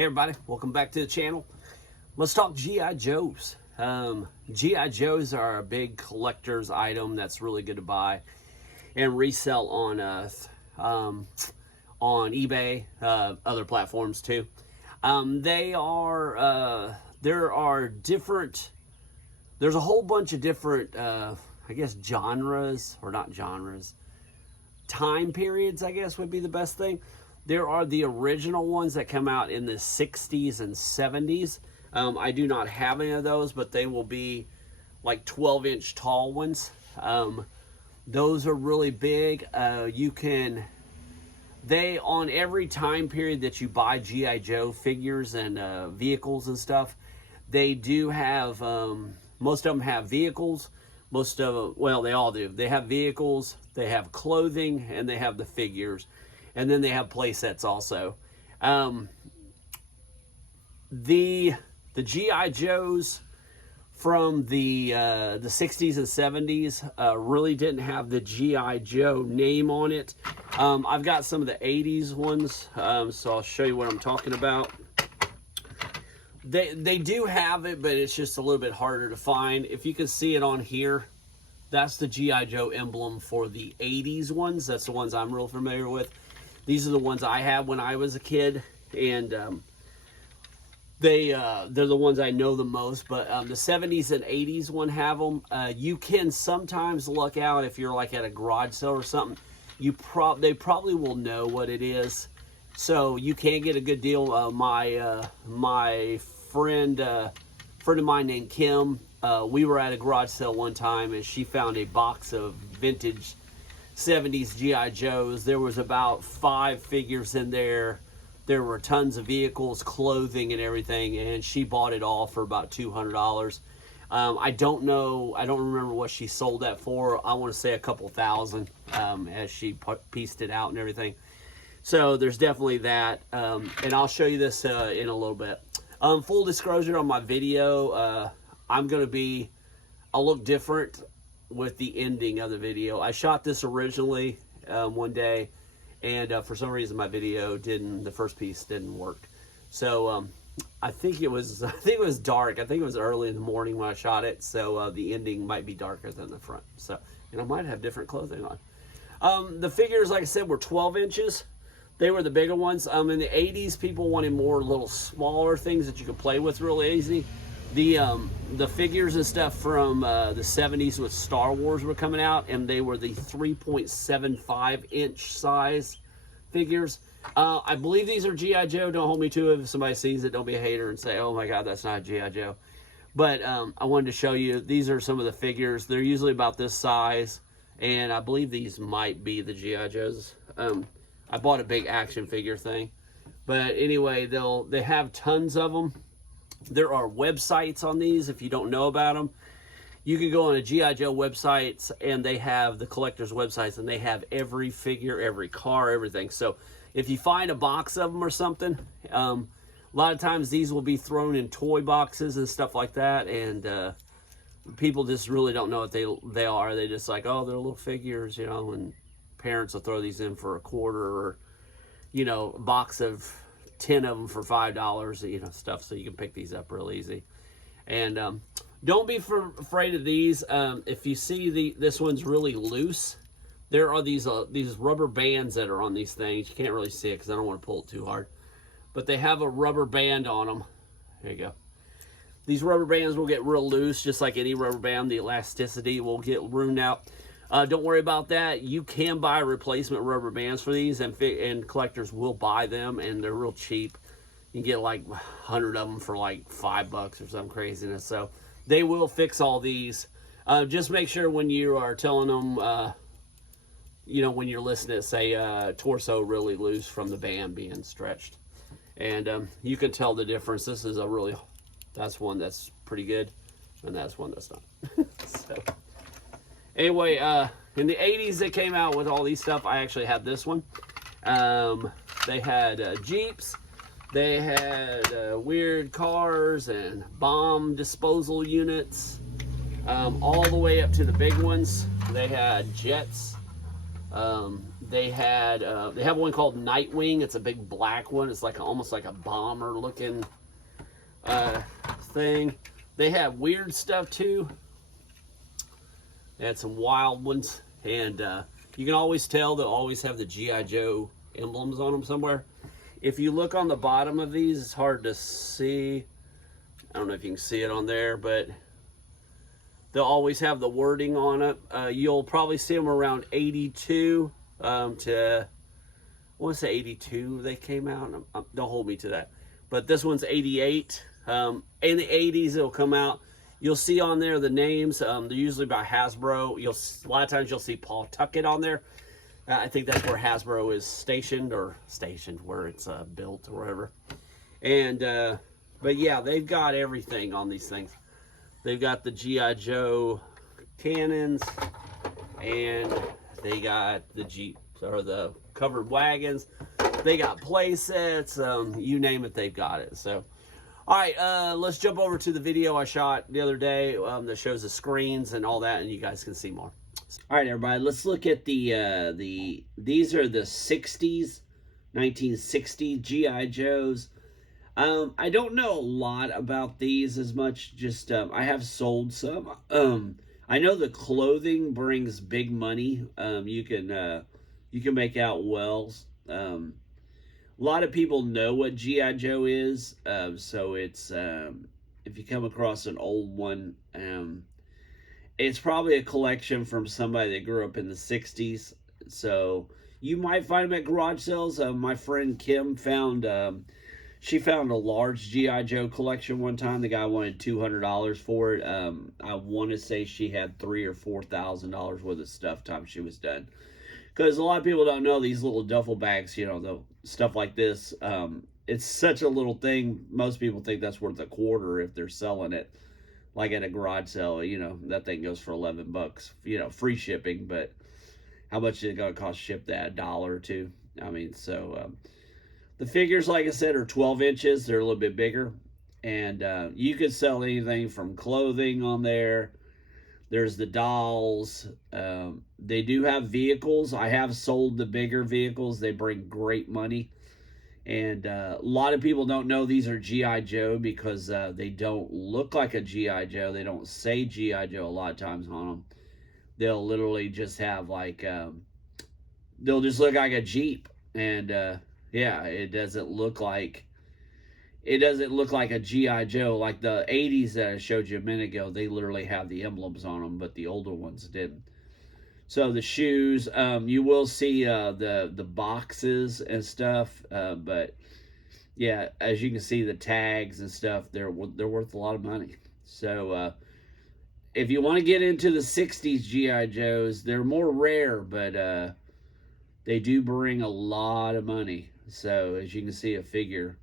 Hey everybody, welcome back to the channel. Let's talk G.I. Joes. G.I. Joes are a big collector's item that's really good to buy and resell on eBay, other platforms too. There are different, there's a whole bunch of different, I guess genres, or not genres, time periods, I guess would be the best thing. There are the original ones that come out in the 60s and 70s. I do not have any of those, but they will be like 12-inch tall ones. Those are really big. On every time period that you buy G.I. Joe figures and vehicles and stuff, they do have, most of them have vehicles. Most of them, well, they all do. They have vehicles, they have clothing, and they have the figures. And then they have play sets also. The G.I. Joes from the 60s and 70s really didn't have the G.I. Joe name on it. I've got some of the 80s ones, so I'll show you what I'm talking about. They do have it, but it's just a little bit harder to find. If you can see it on here, that's the G.I. Joe emblem for the 80s ones. That's the ones I'm real familiar with. These are the ones I had when I was a kid, and they're the ones I know the most. But the 70s and 80s one have them. You can sometimes look out if you're like at a garage sale or something. They probably will know what it is, so you can get a good deal. My friend of mine named Kim, we were at a garage sale one time, and she found a box of vintage 70s G.I. Joes. There was about 5 figures in there. There were tons of vehicles, clothing, and everything, and she bought it all for about $200. I don't remember what she sold that for. I want to say a couple thousand, as she pieced it out and everything. So there's definitely that, and I'll show you this in a little bit. Full disclosure on my video, I'm going to be a look different with the ending of the video. I shot this originally one day, and for some reason my video the first piece didn't work. So I think it was dark. I think it was early in the morning when I shot it, so the ending might be darker than the front. So, and I might have different clothing on. The figures, like I said, were 12 inches. They were the bigger ones. In the 80s, people wanted more little smaller things that you could play with real easy. The figures and stuff from the 70s with Star Wars were coming out, and they were the 3.75 inch size figures. I believe these are G.I. Joe. Don't hold me to it. If somebody sees it, don't be a hater and say, oh my God, that's not G.I. Joe. But I wanted to show you, these are some of the figures. They're usually about this size, and I believe these might be the G.I. Joes. I bought a big action figure thing. But anyway, they have tons of them. There are websites on these if you don't know about them. You can go on a G.I. Joe website, and they have the collector's websites, and they have every figure, every car, everything. So if you find a box of them or something, a lot of times these will be thrown in toy boxes and stuff like that, and people just really don't know what they are. They just like, oh, they're little figures, you know, and parents will throw these in for $1, or, you know, a box of 10 of them for $5, you know, stuff, so you can pick these up real easy. And don't be afraid of these. If you see this one's really loose, there are these rubber bands that are on these things. You can't really see it because I don't want to pull it too hard, but they have a rubber band on them. There you go. These rubber bands will get real loose, just like any rubber band. The elasticity will get ruined out. Don't worry about that. You can buy replacement rubber bands for these, and collectors will buy them, and they're real cheap. You can get like 100 of them for like $5 or some craziness. So they will fix all these. Just make sure when you are telling them, you know, when you're listening, say torso really loose from the band being stretched. And you can tell the difference. This is that's one that's pretty good, and that's one that's not. So anyway, in the 80s they came out with all these stuff. I actually had this one. They had Jeeps. They had weird cars and bomb disposal units, all the way up to the big ones. They had jets. They have one called Nightwing. It's a big black one. It's like almost like a bomber looking thing. They have weird stuff too. They had some wild ones, and you can always tell they'll always have the G.I. Joe emblems on them somewhere. If you look on the bottom of these, it's hard to see. I don't know if you can see it on there, but they'll always have the wording on it. You'll probably see them around 82 to, I want to say 82 they came out. Don't hold me to that. But this one's 88. In the 80s, it'll come out. You'll see on there the names. They're usually by Hasbro. A lot of times you'll see Paul Tuckett on there. I think that's where Hasbro is stationed, where it's built or whatever. And but yeah, they've got everything on these things. They've got the G.I. Joe cannons, and they got the Jeep or the covered wagons. They got play sets. You name it, they've got it. So, all right, let's jump over to the video I shot the other day that shows the screens and all that, and you guys can see more. All right, everybody, let's look at these are the 60s, 1960 G.I. Joes. I don't know a lot about these as much, just I have sold some. I know the clothing brings big money. You can make out wells. A lot of people know what G.I. Joe is, so it's if you come across an old one, it's probably a collection from somebody that grew up in the 60s. So you might find them at garage sales. My friend Kim found she found a large G.I. Joe collection one time. The guy wanted $200 for it. I want to say she had $3,000 or $4,000 worth of stuff time she was done. Because a lot of people don't know these little duffel bags, you know, the stuff like this. It's such a little thing. Most people think that's worth $0.25 if they're selling it. Like at a garage sale, you know, that thing goes for $11. You know, free shipping, but how much is it going to cost to ship that? $1 or $2? I mean, so the figures, like I said, are 12 inches. They're a little bit bigger. And you could sell anything from clothing on there. There's the dolls. They do have vehicles. I have sold the bigger vehicles. They bring great money. And a lot of people don't know these are G.I. Joe because they don't look like a G.I. Joe. They don't say G.I. Joe a lot of times on them. They'll literally just have like, they'll just look like a Jeep. And yeah, it doesn't look like a G.I. Joe. Like the 80s that I showed you a minute ago, they literally have the emblems on them, but the older ones didn't. So the shoes, you will see the boxes and stuff, but yeah, as you can see, the tags and stuff, they're worth a lot of money. So if you want to get into the 60s G.I. Joes, they're more rare, but they do bring a lot of money. So as you can see, a figure,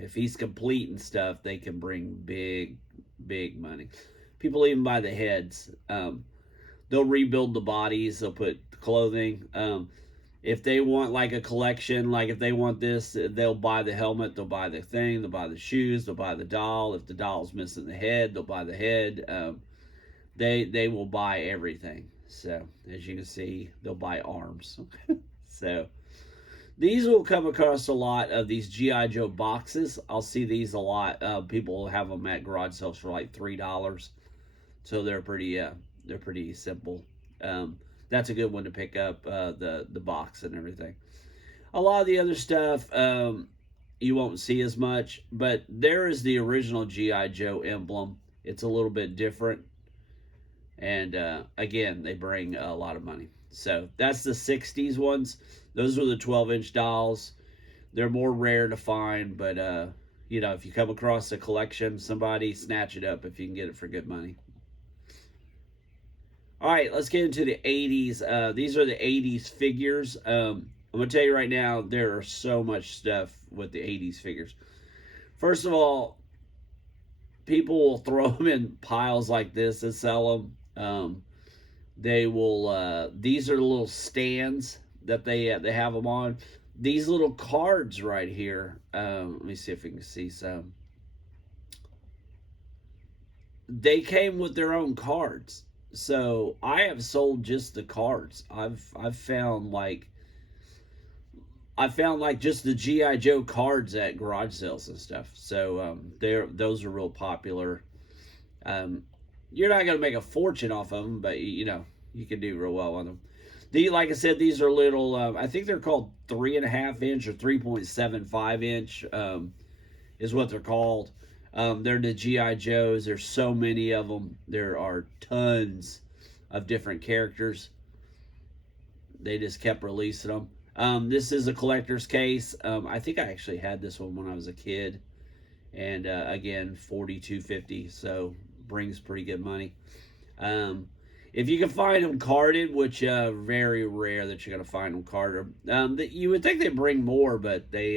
if he's complete and stuff, they can bring big money. People even buy the heads. They'll rebuild the bodies. They'll put clothing. If they want like a collection, like if they want this, they'll buy the helmet. They'll buy the thing. They'll buy the shoes. They'll buy the doll. If the doll's missing the head, they'll buy the head. They will buy everything. So as you can see, they'll buy arms. So these will come across a lot of these G.I. Joe boxes. I'll see these a lot. People have them at garage sales for like $3. So they're pretty simple. That's a good one to pick up, the box and everything. A lot of the other stuff you won't see as much, but there is the original G.I. Joe emblem. It's a little bit different. And again, they bring a lot of money. So that's the 60s ones. Those are the 12-inch dolls. They're more rare to find, but you know, if you come across a collection, somebody snatch it up if you can get it for good money. All right, let's get into the 80s. These are the 80s figures. I'm going to tell you right now, there are so much stuff with the 80s figures. First of all, people will throw them in piles like this and sell them. They will, these are the little stands that they have them on. These little cards right here, let me see if we can see some. They came with their own cards. So I have sold just the cards. I've found like I found like just the GI Joe cards at garage sales and stuff. So those are real popular. Um, you're not gonna make a fortune off of them, but you know you can do real well on them. Like I said, these are little. I think they're called 3.5 inch or 3.75 inch is what they're called. They're the GI Joes. There's so many of them. There are tons of different characters. They just kept releasing them. This is a collector's case. I think I actually had this one when I was a kid, and again, $42.50. So brings pretty good money. If you can find them carded, which very rare that you're gonna find them carded. That you would think they bring more, but they,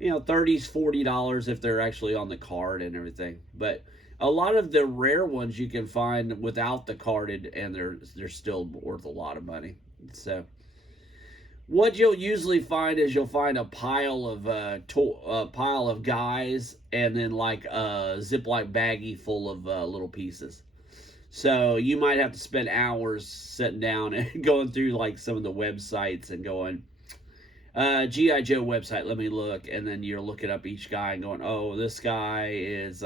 you know, $30s, $40 if they're actually on the card and everything. But a lot of the rare ones you can find without the carded, and they're still worth a lot of money. So what you'll usually find is you'll find a pile of guys, and then like a Ziploc baggie full of little pieces. So you might have to spend hours sitting down and going through like some of the websites and going, GI Joe website, let me look, and then you're looking up each guy and going, oh, this guy is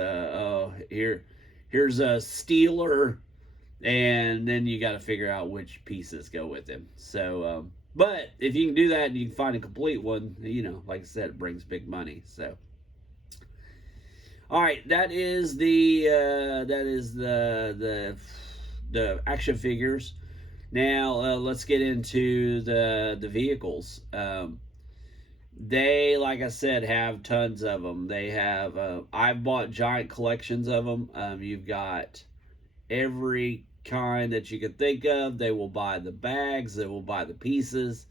here's a Steeler, and then you got to figure out which pieces go with him. So but if you can do that and you can find a complete one, you know, like I said, it brings big money. So all right, that is the action figures. Now let's get into the vehicles. They, like I said, have tons of them. They have I've bought giant collections of them. You've got every kind that you could think of. They will buy the bags. They will buy the pieces.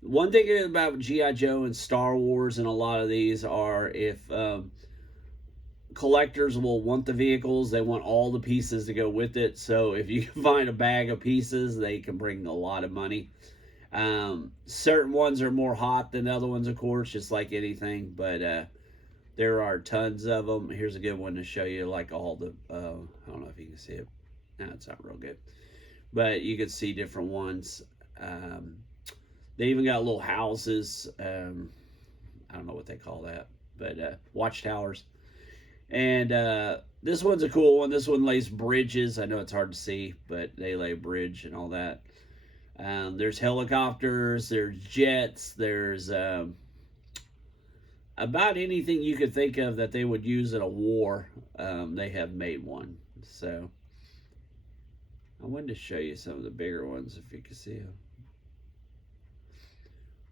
One thing about GI Joe and Star Wars and a lot of these are if collectors will want the vehicles, they want all the pieces to go with it. So if you can find a bag of pieces, they can bring a lot of money. Certain ones are more hot than other ones, of course, just like anything, but there are tons of them. Here's a good one to show you, like all the I don't know if you can see it. No, it's not real good, but you can see different ones. They even got little houses. I don't know what they call that, but watchtowers. And this one's a cool one. This one lays bridges. I know it's hard to see, but they lay a bridge and all that. There's helicopters, there's jets, there's about anything you could think of that they would use in a war. They have made one. So I wanted to show you some of the bigger ones if you can see them.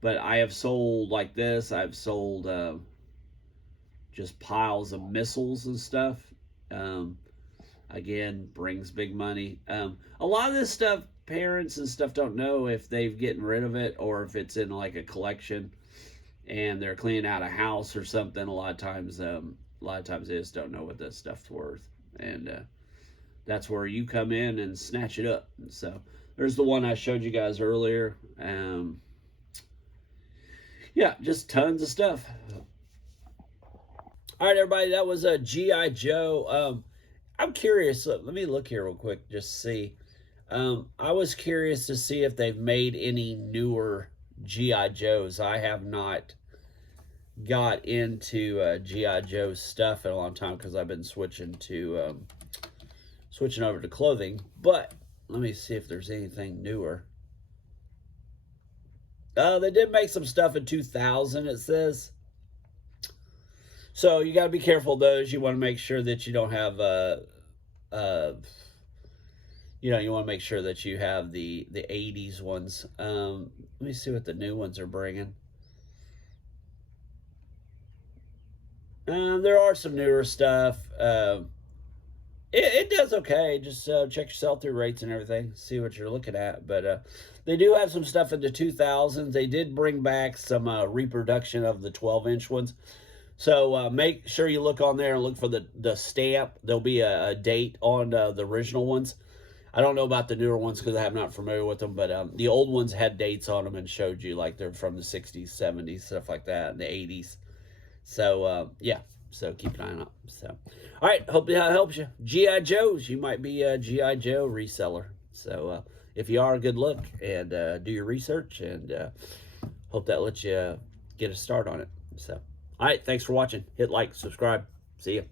But I have sold like this. I've sold just piles of missiles and stuff. Again, brings big money. A lot of this stuff, parents and stuff don't know if they've getting rid of it or if it's in like a collection and they're cleaning out a house or something. A lot of times they just don't know what that stuff's worth, and that's where you come in and snatch it up. So there's the one I showed you guys earlier. Yeah, just tons of stuff. All right, everybody, that was a G.I. Joe. I'm curious. Let me look here real quick, just see. I was curious to see if they've made any newer G.I. Joes. I have not got into G.I. Joe stuff in a long time because I've been switching over to clothing. But let me see if there's anything newer. They did make some stuff in 2000, it says. So you got to be careful of those. You want to make sure that you don't have, you want to make sure that you have the 80s ones. Let me see what the new ones are bringing. There are some newer stuff. It does okay. Just check your sell-through rates and everything. See what you're looking at. But they do have some stuff in the 2000s. They did bring back some reproduction of the 12-inch ones. So make sure you look on there and look for the stamp. There'll be a date on the original ones. I don't know about the newer ones because I'm not familiar with them, but the old ones had dates on them and showed you like they're from the 60s, 70s, stuff like that, and the 80s. So, yeah, so keep an eye on it. So, all right, hope that helps you. G.I. Joes, you might be a G.I. Joe reseller. So, if you are, good luck, and do your research, and hope that lets you get a start on it. So, all right, thanks for watching. Hit like, subscribe. See ya.